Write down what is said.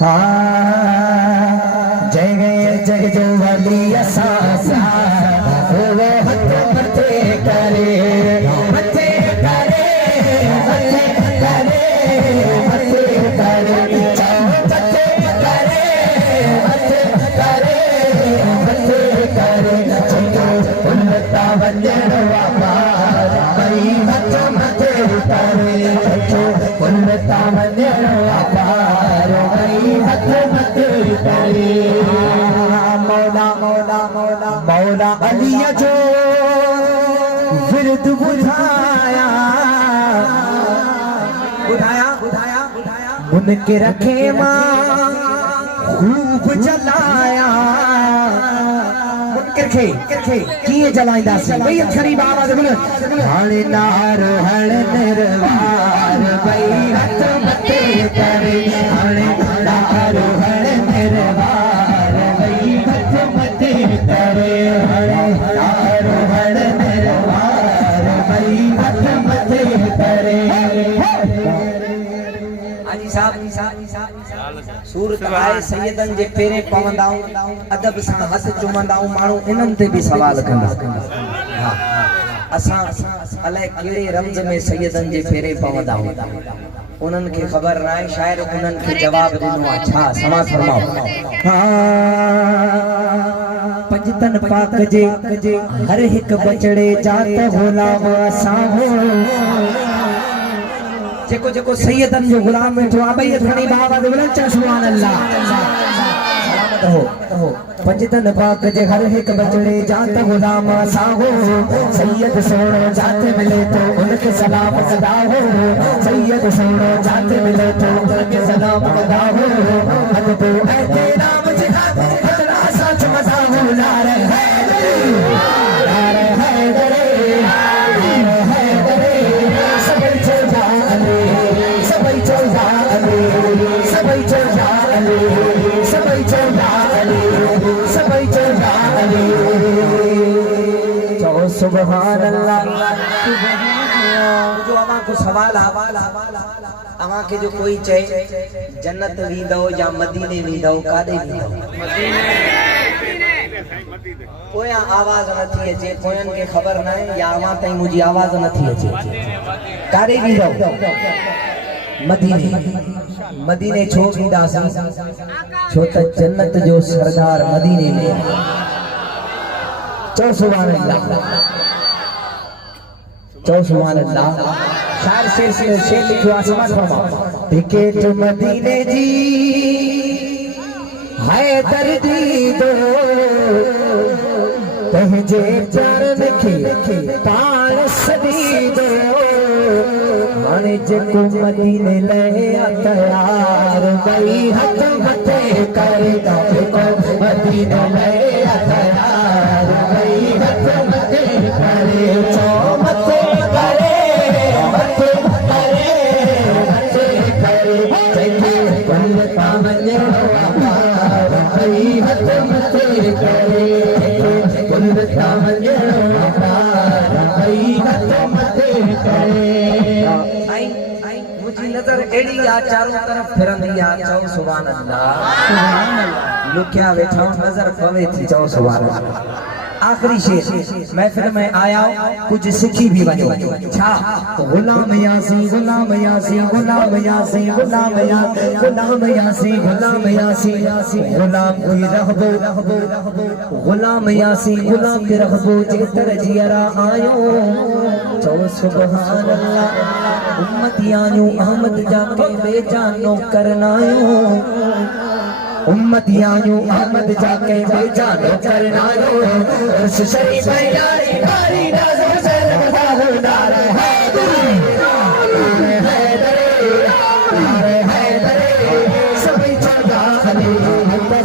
हाँ जय गए जग जो वाली असासा वो हथ मथे करे मथे करे मथे करे मथे करे मथे करे मथे करे मथे करे उन्नता वंजन वापार भाई हथ मथे करे उन्नता वंजन वापार भाई हथ मथे करे मौला मौला मौला मौला अली जो विरद बुझाया बुझाया बुझाया बुझाया उनके रखे मां खूब जलाया उनके रखे किए जलाईंदासीं भई अखरी बाबा बोल हाणे नार हण निर्वार भई हथ मथे करे हाणे नार हण निर्वार भई हथ मथे करे हाणे नार हण निर्वार भई हथ मथे करे हाजी साहब सूरत आए सैयदन जे पेरे पवंदाऊं अदब सां हथ चुमंदाऊं माण्हू इन्हनि ते बि सवाल कंदा हां असां अलाए कहिड़े रमज़ में सैयदन जे पेरे पवंदाऊं उन्हनि खे ख़बर न आहे शायद उन्हनि खे जवाब ॾिनो आहे छा समाज फरमाओ पंजतन पाक जे हर हिक बचड़े जात गुलाम असां हो जेको जेको सैयदन जो गुलाम वेठो आहे भई खणी बाबा दे बोलन चा सुभान अल्लाह सलामत हो पंजतन पाक जे हर हिक बचड़े जात गुलाम असां हो सैयद सोणो जात मिले तो उनके सलाम सदा हो सैयद सोणो जात मिले तो उनके सलाम सदा हो अदब ऐ तेरा मुझे खतरा सच मजा हो नारे नारे हैदरे सुभान अल्लाह जो अमा को सवाल अमा के जो कोई चए जन्नत वींदो या मदीने वींदो कादे वींदो कोई आवाज नथी अचे कोयन के खबर न है या अमा ताई मुजी आवाज नथी अचे कादे वींदो मदीने मदीने छो वींदासीं छो त जन्नत जो सरदार मदीने में चो सुभान अल्लाह चो सुभान अल्लाह शायर शेर लिखो आसमान फरमाओ टिकट मदीने जी है दर्दी दो तहजे चरण खे ताण सदी दो हाणे जेको मदीने ले तयार भई हथ मथे करे जेको मदीने ले तयार भई हथ मथे करे चो मथे करे मथे करे मथे करे जेके वंदता वञो पार भई हथ मथे करे वंदता वञो पार भई हथ मथे करे नजर एड़ी आ चारों तरफ फिरंदी आ चओ सुभान अल्लाह लुकिया वेठा नजर पवे थी चओ सुभान अल्लाह आखिरी शेर महफिल में आया कुछ सिखी भी वञो छा गुलाम यासी गुलाम यासी गुलाम यासी गुलाम यासी गुलाम यासी गुलाम यासी गुलाम कोई रहबो गुलाम यासी गुलाम के रहबो जेतर जियरा आयो चओ सुभान अल्लाह उम्मतियानु अहमद जाके बेजानो करनायो उम्मतियानु अहमद जाके बेजानो करनायो उस शरीफ यारी कारी नजर से बदादार सभी चढ़ा अली हटर